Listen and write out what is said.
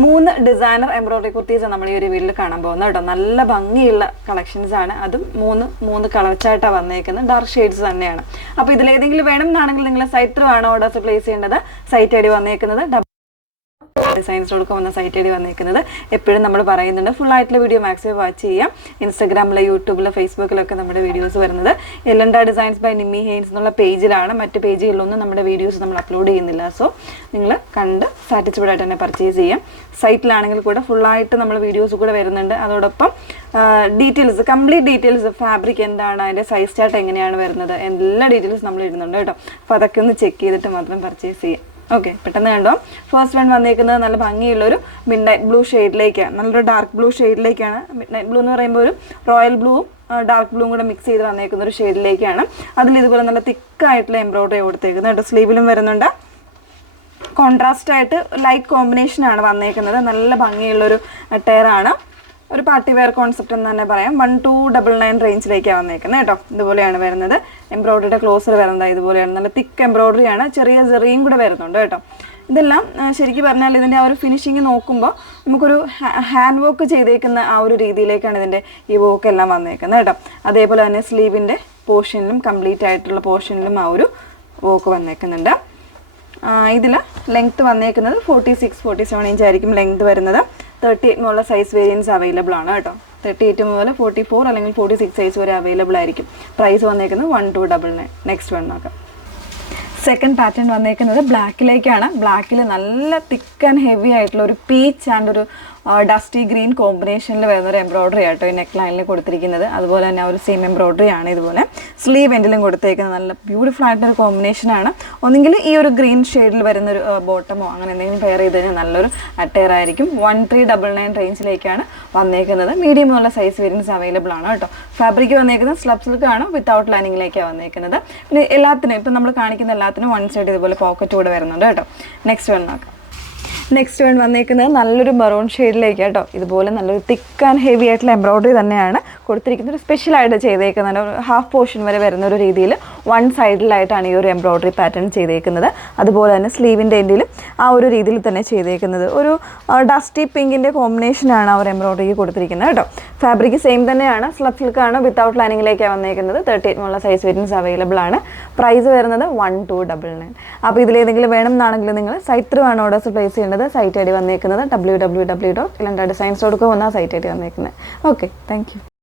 3 designer embroidery കുർത്തീസാണ് നമ്മൾ ഈ ഒരു വീഡിയോയിൽ കാണാൻ പോകുന്നത് കേട്ടോ. നല്ല ഭംഗിയുള്ള കളക്ഷൻസ് ആണ്. അതും മൂന്ന് കളർ ചാർട്ടാണ് വന്നേക്കുന്നത്. ഡാർക്ക് ഷെയ്ഡ്സ് തന്നെയാണ്. അപ്പോൾ ഇതിലേതെങ്കിലും വേണം എന്നാണെങ്കിൽ നിങ്ങൾ സൈറ്റ് ത്രൂ ആണ് ഓർഡേഴ്സ് പ്ലേസ് ചെയ്യേണ്ടത്. സൈറ്റ് ഐ ഡി വന്നേക്കുന്നത് ഡിസൈൻസിനോടൊക്കെ വന്ന സൈറ്റ് ഐ ഡി വന്നേക്കുന്നത്. എപ്പോഴും നമ്മൾ പറയുന്നുണ്ട് ഫുൾ ആയിട്ടുള്ള വീഡിയോ മാക്സിമം വാച്ച് ചെയ്യാം. ഇൻസ്റ്റാഗ്രാമിൽ, യൂട്യൂബിൽ, ഫേസ്ബുക്കിലൊക്കെ നമ്മുടെ വീഡിയോസ് വരുന്നത് എലൻഡ ഡിസൈൻസ് ബൈ നിമ്മി ഹെയ്ൻസ് എന്നുള്ള പേജിലാണ്. മറ്റ് പേജുകളിലൊന്നും നമ്മുടെ വീഡിയോസ് നമ്മൾ അപ്ലോഡ് ചെയ്യുന്നില്ല. സോ നിങ്ങൾ കണ്ട് സാറ്റിസ്ഫൈഡ് ആയിട്ട് തന്നെ പർച്ചേസ് ചെയ്യാം. സൈറ്റിലാണെങ്കിൽ കൂടെ ഫുള്ളായിട്ട് നമ്മൾ വീഡിയോസ് കൂടെ വരുന്നുണ്ട്. അതോടൊപ്പം ഡീറ്റെയിൽസ്, കംപ്ലീറ്റ് ഡീറ്റെയിൽസ്, ഫാബ്രിക് എന്താണ്, അതിൻ്റെ സൈസ് ചാർട്ട് എങ്ങനെയാണ് വരുന്നത്, എല്ലാ ഡീറ്റെയിൽസ് നമ്മൾ ഇടുന്നുണ്ട് കേട്ടോ. അപ്പോൾ അതൊക്കെ ഒന്ന് ചെക്ക് ചെയ്തിട്ട് മാത്രം പർച്ചേസ് ചെയ്യാം. ഓക്കെ, പെട്ടെന്ന് കണ്ടോ. ഫസ്റ്റ് വൺ വന്നേക്കുന്നത് നല്ല ഭംഗിയുള്ളൊരു മിഡ് നൈറ്റ് ബ്ലൂ ഷെയ്ഡിലേക്കാണ്. നല്ലൊരു ഡാർക്ക് ബ്ലൂ ഷെയ്ഡിലേക്കാണ്. മിഡ് നൈറ്റ് ബ്ലൂ എന്ന് പറയുമ്പോൾ ഒരു റോയൽ ബ്ലൂവും ഡാർക്ക് ബ്ലൂവും കൂടെ മിക്സ് ചെയ്ത് വന്നേക്കുന്ന ഒരു ഷെയ്ഡിലേക്കാണ്. അതിൽ ഇതുപോലെ നല്ല തിക്കായിട്ടുള്ള എംബ്രോയിഡറി കൊടുത്തേക്കുന്നത് കേട്ടോ. സ്ലീവിലും വരുന്നുണ്ട്. കോൺട്രാസ്റ്റ് ആയിട്ട് ലൈറ്റ് കോമ്പിനേഷനാണ് വന്നേക്കുന്നത്. നല്ല ഭംഗിയുള്ളൊരു ടയറാണ്. ഒരു പാർട്ടി വെയർ കോൺസെപ്റ്റ് എന്ന് തന്നെ പറയാം. 1299 റേഞ്ചിലേക്കാണ് വന്നേക്കുന്നത് കേട്ടോ. ഇതുപോലെയാണ് വരുന്നത്. എംബ്രോയിഡറിയുടെ ക്ലോസർ വരുന്നത് ഇതുപോലെയാണ്. നല്ല തിക്ക് എംബ്രോയിഡറിയാണ്. ചെറിയ ചെറിയും കൂടെ വരുന്നുണ്ട് കേട്ടോ. ഇതെല്ലാം ശരിക്കും പറഞ്ഞാൽ ഇതിൻ്റെ ആ ഒരു ഫിനിഷിങ് നോക്കുമ്പോൾ നമുക്കൊരു ഹാൻഡ് വർക്ക് ചെയ്തേക്കുന്ന ആ ഒരു രീതിയിലേക്കാണ് ഇതിൻ്റെ ഈ വർക്ക് എല്ലാം വന്നേക്കുന്നത് കേട്ടോ. അതേപോലെ തന്നെ സ്ലീവിൻ്റെ പോർഷനിലും കംപ്ലീറ്റ് ആയിട്ടുള്ള പോർഷനിലും ആ ഒരു വർക്ക് വന്നേക്കുന്നുണ്ട്. ഇതിൽ ലെങ്ത്ത് വന്നേക്കുന്നത് 46-47 ഇഞ്ച് ആയിരിക്കും ലെങ്ത്ത് വരുന്നത്. 38 മുതലുള്ള സൈസ് വേരിയൻസ് അവൈലബിൾ ആണ് കേട്ടോ. 38 മുതൽ 44 അല്ലെങ്കിൽ 46 സൈസ് വരെ അവൈലബിൾ ആയിരിക്കും. പ്രൈസ് വന്നേക്കുന്നത് 1299. നെക്സ്റ്റ് വൺ നോക്കാം. സെക്കൻഡ് പാറ്റേൺ വന്നേക്കുന്നത് ബ്ലാക്കിലേക്കാണ്. ബ്ലാക്കിൽ നല്ല തിക്ക് ആൻഡ് ഹെവി ആയിട്ടുള്ള ഒരു പീച്ച് ആൻഡ് ഒരു ഡസ്റ്റി ഗ്രീൻ കോമ്പിനേഷനിൽ വരുന്നൊരു എംബ്രോയിഡറി ആയിട്ടോ ഈ നെക്ക് ലൈനിൽ കൊടുത്തിരിക്കുന്നത്. അതുപോലെ തന്നെ ഒരു സെയിം എംബ്രോയിഡറി ആണ് ഇതുപോലെ സ്ലീവ് എൻഡിലും കൊടുത്തേക്കുന്നത്. നല്ല ബ്യൂട്ടിഫുൾ ആയിട്ടൊരു കോമ്പിനേഷനാണ്. ഒന്നെങ്കിൽ ഈ ഒരു ഗ്രീൻ ഷെയ്ഡിൽ വരുന്നൊരു ബോട്ടമോ അങ്ങനെ എന്തെങ്കിലും പെയർ ചെയ്ത് കഴിഞ്ഞാൽ നല്ലൊരു അറ്റയർ ആയിരിക്കും. 1399 റേഞ്ചിലേക്കാണ് വന്നേക്കുന്നത്. മീഡിയം ഉള്ള സൈസ് വേരിയൻസ് അവൈലബിൾ ആണ് കേട്ടോ. ഫാബ്രിക് വന്നേക്കുന്നത് സ്ലബ് സിൽക്കാണ്. വിത്തൗട്ട് ലൈനിങ്ങിലേക്കാണ് വന്നേക്കുന്നത്. പിന്നെ എല്ലാത്തിനും ഇപ്പം നമ്മൾ കാണിക്കുന്ന എല്ലാത്തിനും വൺ സൈഡ് ഇതുപോലെ പോക്കറ്റ് കൂടെ വരുന്നുണ്ട് കേട്ടോ. നെക്സ്റ്റ് വൺ നോക്കാം. നെക്സ്റ്റ് വൺ വന്നേക്കുന്നത് നല്ലൊരു മെറൂൺ ഷെയ്ഡിലേക്ക് കേട്ടോ. ഇതുപോലെ നല്ലൊരു തിക്ക് ആൻഡ് ഹെവി ആയിട്ടുള്ള എംബ്രോയിഡറി തന്നെയാണ് കൊടുത്തിരിക്കുന്നത്. ഒരു സ്പെഷ്യലായിട്ട് ചെയ്തേക്കുന്നത് ഒരു ഹാഫ് പോർഷൻ വരെ വരുന്ന ഒരു രീതിയിൽ വൺ സൈഡിലായിട്ടാണ് ഈ ഒരു എംബ്രോയിഡറി പാറ്റേൺ ചെയ്തേക്കുന്നത്. അതുപോലെ തന്നെ സ്ലീവിൻ്റെ എൻഡിലും ആ ഒരു രീതിയിൽ തന്നെ ചെയ്തേക്കുന്നത്. ഒരു ഡസ്റ്റി പിങ്കിൻ്റെ കോമ്പിനേഷനാണ് ആ ഒരു എംബ്രോയിഡറിക്ക് കൊടുത്തിരിക്കുന്നത് കേട്ടോ. ഫാബ്രിക് സെയിം തന്നെയാണ്. സ്ലബ് സിൽക്കാണ്. വിത്തൗട്ട് ലൈനിങ്ങിലേക്കാണ് വന്നേക്കുന്നത്. 38 മുതലുള്ള സൈസ് വേരിയൻസ് അവൈലബിൾ ആണ്. പ്രൈസ് വരുന്നത് 1299. അപ്പോൾ ഇതിലേതെങ്കിലും വേണം എന്നാണെങ്കിൽ നിങ്ങൾ സൈറ്റ് ത്രൂ ആണ് ഓർഡേഴ്സ് പ്ലേസ് ചെയ്യേണ്ടത്. സൈറ്റ് ഐ ഡി വന്നേക്കുന്നത് www.elendadesigns.com എന്ന സൈറ്റ് ഐ ഡി വന്നേക്കുന്നത്. Okay, thank you.